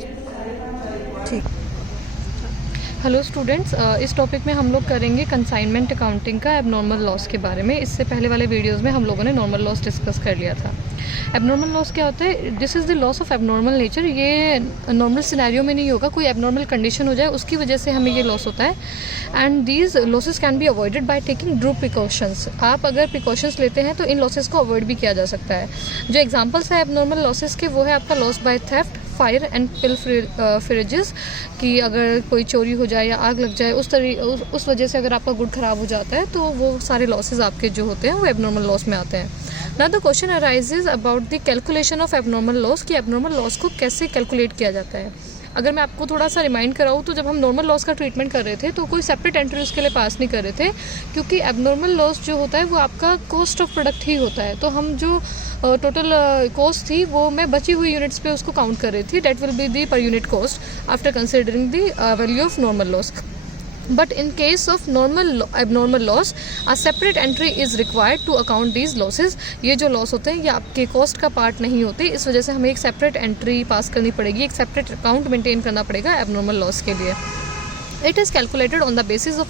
ठीक। Hello students, इस topic में हम लोग करेंगे कंसाइनमेंट अकाउंटिंग का एबनॉर्मल लॉस के बारे में। इससे पहले वाले वीडियोस में हम लोगों ने नॉर्मल लॉस डिस्कस कर लिया था। एबनॉर्मल लॉस क्या होता है? This is the loss of abnormal nature. ये नॉर्मल सिनेरियो में नहीं होगा, कोई एबनॉर्मल कंडीशन हो जाए उसकी वजह से हमें ये लॉस होता है। And these losses can be avoided by taking Drew precautions. आप अगर प्रिकॉशंस लेते हैं तो इन लॉसेस को अवॉइड भी किया जा सकता है। जो एग्जाम्पल्स है एबनॉर्मल लॉसेस के, वो है आपका loss by theft, fire and pilferages, कि अगर कोई चोरी हो जाए या आग लग जाए उस वजह से अगर आपका गुड खराब हो जाता है तो वो सारे लॉसेस आपके जो होते हैं वो एबनॉर्मल लॉस में आते हैं। Now the question arises about the calculation of abnormal loss, कि एबनॉर्मल लॉस को कैसे कैलकुलेट किया जाता है। अगर मैं आपको थोड़ा सा रिमाइंड कराऊँ तो जब हम नॉर्मल लॉस का ट्रीटमेंट कर रहे थे तो कोई सेपरेट एंट्री उसके लिए पास नहीं कर रहे थे, क्योंकि एबनॉर्मल लॉस जो होता है वो आपका कॉस्ट ऑफ प्रोडक्ट ही होता है। तो हम जो टोटल कॉस्ट थी वो मैं बची हुई यूनिट्स पे उसको काउंट कर रही थी। Date will be the per unit cost after considering the value of normal loss. But in case of abnormal loss, a separate entry is required to account these losses. ये जो loss होते हैं ये आपके cost का part नहीं होते, इस वजह से हमें एक सेपरेट एंट्री पास करनी पड़ेगी, एक सेपरेट अकाउंट मेंटेन करना पड़ेगा एबनॉर्मल लॉस के लिए। It is calculated on the basis of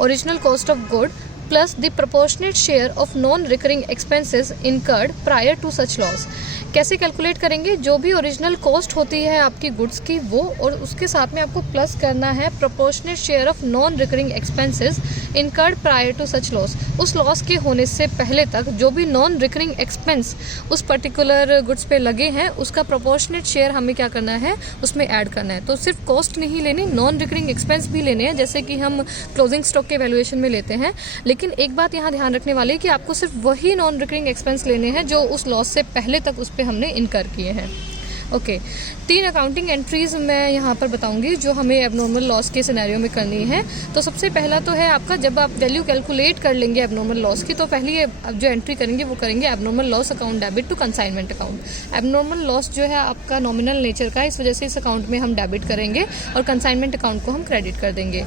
original cost of good plus the proportionate share of non-recurring expenses incurred prior to such loss. कैसे कैलकुलेट करेंगे? जो भी ओरिजिनल कॉस्ट होती है आपकी गुड्स की वो, और उसके साथ में आपको प्लस करना है proportionate share of non recurring expenses incurred prior to such loss. उस लॉस के होने से पहले तक जो भी नॉन रिकरिंग एक्सपेंस उस पर्टिकुलर गुड्स पे लगे हैं उसका प्रोपोर्शनेट शेयर हमें क्या करना है, उसमें ऐड करना है। तो सिर्फ कॉस्ट नहीं लेनी, नॉन रिकरिंग एक्सपेंस भी लेने हैं, जैसे कि हम क्लोजिंग स्टॉक के वैल्यूएशन में लेते हैं। लेकिन एक बात यहाँ ध्यान रखने वाली है कि आपको सिर्फ वही नॉन रिकरिंग एक्सपेंस लेने हैं जो उस लॉस से पहले तक उस पे हमने इनकर किए हैं। ओके, 3 अकाउंटिंग एंट्रीज मैं यहाँ पर बताऊंगी जो हमें एबनॉर्मल लॉस के सिनेरियो में करनी है। तो सबसे पहला तो है आपका, जब आप वैल्यू कैलकुलेट कर लेंगे एबनॉर्मल लॉस की तो पहली जो एंट्री करेंगे वो करेंगे abnormal loss account debit to consignment account. Abnormal loss जो है आपका नॉमिनल नेचर का, इस वजह से इस अकाउंट में हम डेबिट करेंगे और कंसाइनमेंट अकाउंट को हम क्रेडिट कर देंगे।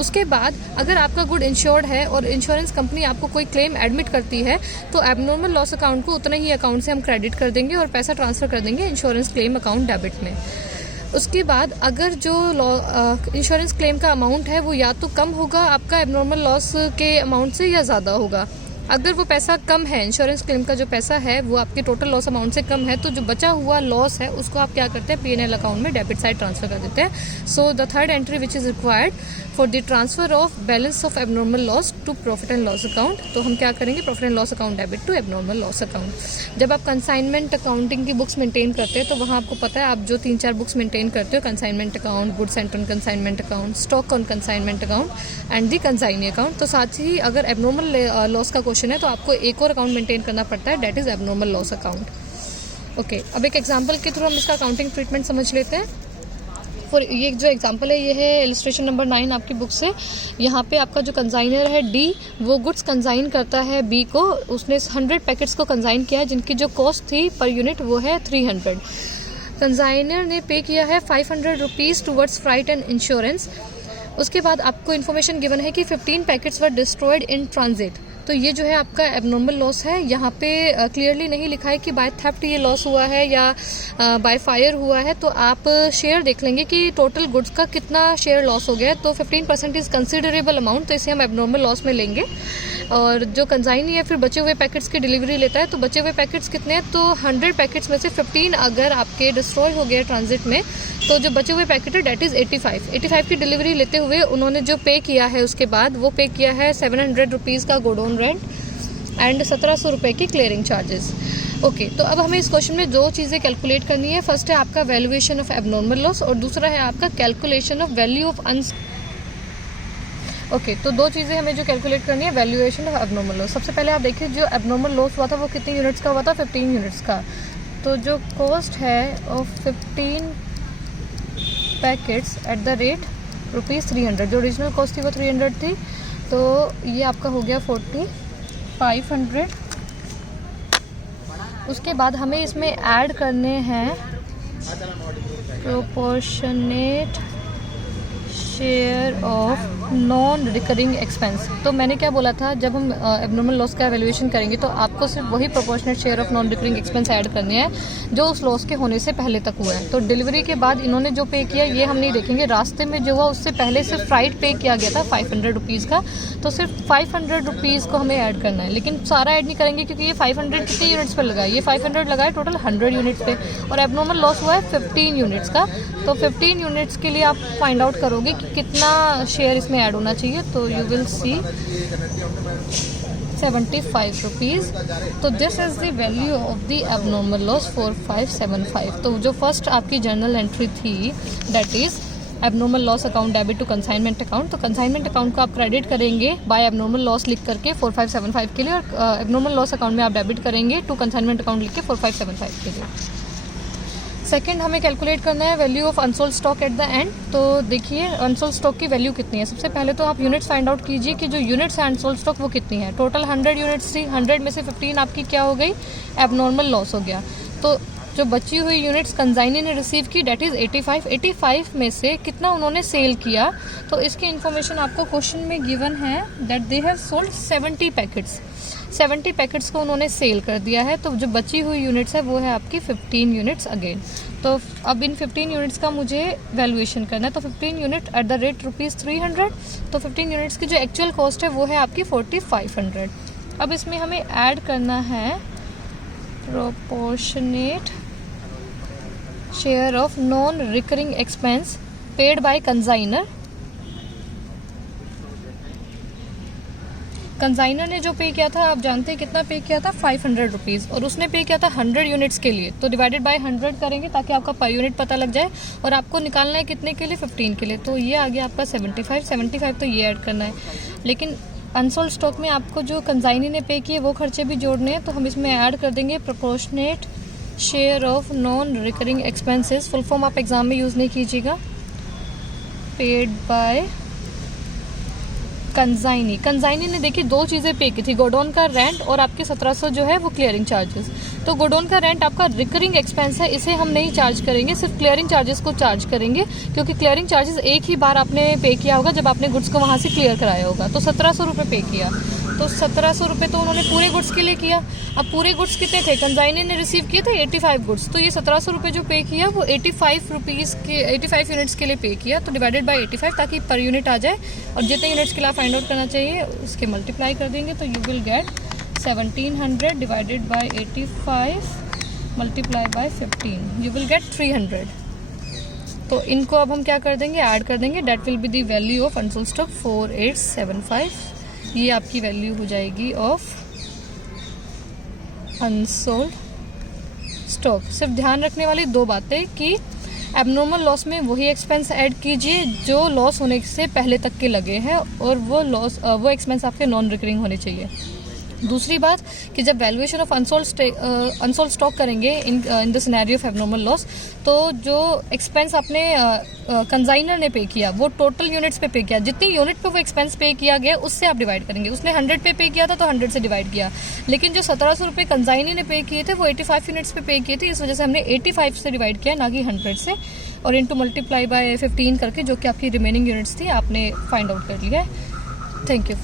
उसके बाद अगर आपका गुड इंश्योर्ड है और इंश्योरेंस कंपनी आपको कोई क्लेम एडमिट करती है तो एबनॉर्मल लॉस अकाउंट को उतने ही अकाउंट से हम क्रेडिट कर देंगे और पैसा ट्रांसफ़र कर देंगे इंश्योरेंस क्लेम अकाउंट डेबिट में। उसके बाद अगर जो इंश्योरेंस क्लेम का अमाउंट है वो या तो कम होगा आपका एबनॉर्मल लॉस के अमाउंट से या ज़्यादा होगा। अगर वो पैसा कम है, इंश्योरेंस क्लेम का जो पैसा है वो आपके टोटल लॉस अमाउंट से कम है, तो जो बचा हुआ लॉस है उसको आप क्या करते हैं, P&L अकाउंट में डेबिट साइड ट्रांसफर कर देते हैं। So the third entry which is required for the transfer of balance of abnormal loss to profit and loss account, तो हम क्या करेंगे, profit and loss account debit to abnormal loss account. जब आप consignment accounting की books maintain करते हैं तो वहाँ आपको पता है आप जो 3-4 बुक्स मेंटेन करते हो, consignment account, goods and on consignment account, stock on consignment account and the consignee account. तो साथ ही अगर एबनॉर्मल लॉस का क्वेश्चन है तो आपको एक और अकाउंट मेंटेन करना पड़ता है, that is abnormal loss account. Okay, अब एक एग्जांपल के थ्रू हम इसका अकाउंटिंग ट्रीटमेंट समझ लेते हैं। फॉर ये जो एग्जांपल है ये है इलस्ट्रेशन नंबर 9 आपकी बुक से। यहाँ पे आपका जो कंसाइनर है डी, वो गुड्स कंसाइन करता है बी को, उसने 100 पैकेट्स को कंसाइन किया है जिनकी जो कॉस्ट थी पर यूनिट वो है 300। कंसाइनर ने पे किया है 500 rupees towards freight and insurance. उसके बाद आपको इन्फॉर्मेशन गिवन है कि 15 packets were destroyed in transit. तो ये जो है आपका एबनॉर्मल लॉस है। यहाँ पे क्लियरली नहीं लिखा है कि बाय थेफ्ट ये लॉस हुआ है या बाय फायर हुआ है, तो आप शेयर देख लेंगे कि टोटल गुड्स का कितना शेयर लॉस हो गया है। तो 15% इज़ कंसिडरेबल अमाउंट, तो इसे हम एबनॉर्मल लॉस में लेंगे। और जो कंसाइनी है फिर बचे हुए पैकेट्स की डिलीवरी लेता है, तो बचे हुए पैकेट्स कितने हैं, तो 100 पैकेट्स में से 15 अगर आपके डिस्ट्रॉय हो गए ट्रांजिट में तो जो बचे हुए पैकेट है डेट इज़ 85 की डिलीवरी लेते हुए उन्होंने जो पे किया है उसके बाद वो पे किया है 700 रुपीज़ का गोडाउन रेंट एंड 1700 रुपये की क्लियरिंग चार्जेस। ओके, तो अब हमें इस क्वेश्चन में 2 चीज़ें कैलकुलेट करनी है। फर्स्ट है आपका वैल्यूएशन ऑफ एबनॉर्मल लॉस और दूसरा है आपका calculation of value of okay, तो 2 चीज़ें हमें जो कैलकुलेट करनी है, वैल्यूएशन ऑफ एबनॉर्मल लॉस। सबसे पहले आप देखिए जो एबनॉर्मल लॉस हुआ था वो कितनी यूनिट्स का हुआ था, 15 यूनिट्स का। तो जो कॉस्ट है of 15 packets at the rate ₹300, जो ओरिजिनल कॉस्ट थी वो 300 थी, तो ये आपका हो गया 4500। उसके बाद हमें इसमें ऐड करने हैं proportionate share of non recurring expense. तो मैंने क्या बोला था, जब हम एबनॉर्मल लॉस का एवेल्यूएशन करेंगे तो आपको सिर्फ वही proportionate share of non recurring expense add करने हैं जो उस लॉस के होने से पहले तक हुआ है। तो डिलीवरी के बाद इन्होंने जो पे किया ये हम नहीं देखेंगे, रास्ते में जो हुआ उससे पहले सिर्फ फ्राइट पे किया गया था 500 रुपीज़ का, तो सिर्फ 500 रुपीज़ को हमें ऐड करना है। लेकिन सारा ऐड नहीं करेंगे क्योंकि ये 500 कितने यूनिट्स पर लगा है, ये 500 लगा है टोटल 100 यूनिट्स पे, और एबनॉर्मल लॉस हुआ है 15 यूनिट्स का। तो 15 यूनिट्स के लिए आप फाइंड आउट करोगे कि कितना शेयर इसमें ऐड होना चाहिए। तो यू विल सी 75 रुपीज़। तो this is the value of the abnormal loss 4575। तो जो फर्स्ट आपकी जर्नल एंट्री थी that is abnormal loss account debit to consignment account. तो कंसाइनमेंट अकाउंट को आप क्रेडिट करेंगे बाय एबनॉर्मल लॉस लिख करके 4575 के लिए, और एबनॉर्मल लॉस अकाउंट में आप डेबिट करेंगे टू कंसाइनमेंट अकाउंट लिख के 4575 के लिए। सेकंड हमें कैलकुलेट करना है value of unsold stock at the end. तो देखिए अनसोल्ड स्टॉक की वैल्यू कितनी है। सबसे पहले तो आप यूनिट्स फाइंड आउट कीजिए कि जो यूनिट्स है अनसोल्ड स्टॉक वो कितनी है। टोटल 100 यूनिट्स थी, 100 में से 15 आपकी क्या हो गई, एबनॉर्मल लॉस हो गया। तो जो बची हुई यूनिट्स कंसाइनी ने रिसीव की डेट इज़ 85। 85 में से कितना उन्होंने सेल किया, तो इसकी इन्फॉर्मेशन आपको क्वेश्चन में गिवन है that they have sold 70 packets. 70 packets को उन्होंने सेल कर दिया है। तो जो बची हुई यूनिट्स है वो है आपकी 15 यूनिट्स अगेन। तो अब इन 15 यूनिट्स का मुझे वैल्यूएशन करना है। तो 15 यूनिट एट द रेट ₹300। तो 15 यूनिट्स की जो एक्चुअल कॉस्ट है वो है आपकी 4500। अब इसमें हमें ऐड करना है proportionate share of non recurring expense paid by consignor. Consignor ने जो पे किया था आप जानते हैं कितना पे किया था, 500 रुपीज़, और उसने पे किया था 100 यूनिट्स के लिए। तो डिवाइडेड बाय 100 करेंगे ताकि आपका पर यूनिट पता लग जाए, और आपको निकालना है कितने के लिए, 15 के लिए। तो ये आ गया आपका 75 तो ये ऐड करना है। लेकिन अनसोल्ड स्टॉक में आपको जो कंसाइनी ने पे किए वो खर्चे भी जोड़ने हैं। तो हम इसमें ऐड कर देंगे proportionate share of non recurring expenses. Full form आप एग्जाम में यूज़ नहीं कीजिएगा। पेड बाय कंसाइनी ने देखिए दो चीज़ें पे की थी, गोडाउन का रेंट और आपके 1700 जो है वो क्लियरिंग चार्जेस। तो गोडाउन का रेंट आपका रिकरिंग एक्सपेंस है, इसे हम नहीं चार्ज करेंगे, सिर्फ क्लियरिंग चार्जेस को चार्ज करेंगे, क्योंकि क्लियरिंग चार्जेस एक ही बार आपने पे किया होगा जब आपने गुड्स को वहाँ से क्लियर कराया होगा। तो 1700 रुपये पे किया, तो 1700 रुपये तो उन्होंने पूरे गुड्स के लिए किया। अब पूरे गुड्स कितने थे, कंसाइनी ने रिसीव किए थे 85 गुड्स। तो ये 1700 रुपये जो पे किया वो 85 रुपीज़ के 85 यूनिट्स के लिए पे किया। तो डिवाइडेड बाय 85 ताकि पर यूनिट आ जाए, और जितने यूनिट्स के लिए फाइंड आउट करना चाहिए उसके मल्टीप्लाई कर देंगे। तो you will get 1700 divided by 85 multiply by 15, you will get 300। तो इनको अब हम क्या कर देंगे, ऐड कर देंगे। That will be the value of unsold stock 4875। ये आपकी वैल्यू हो जाएगी ऑफ अनसोल्ड स्टॉक। सिर्फ ध्यान रखने वाली दो बातें कि एबनॉर्मल लॉस में वही एक्सपेंस ऐड कीजिए जो लॉस होने से पहले तक के लगे हैं, और वो एक्सपेंस आपके नॉन रिकरिंग होने चाहिए। दूसरी बात कि जब वैल्यूएशन ऑफ अनसोल्ड स्टॉक करेंगे in the scenario of abnormal loss, तो जो एक्सपेंस आपने कंसाइनर ने पे किया वो टोटल यूनिट्स पे किया, जितनी यूनिट पे वो एक्सपेंस पे किया गया उससे आप डिवाइड करेंगे। उसने 100 पे किया था तो 100 से डिवाइड किया, लेकिन जो 1700 रुपये कंसाइनी ने पे किए थे वो 85 यूनिट्स पे किए थे, इस वजह से हमने 85 से डिवाइड किया ना कि 100 से, और इनटू मल्टीप्लाई बाय 15 करके जो कि आपकी रिमेनिंग यूनिट्स थी आपने फाइंड आउट कर लिया है। Thank you.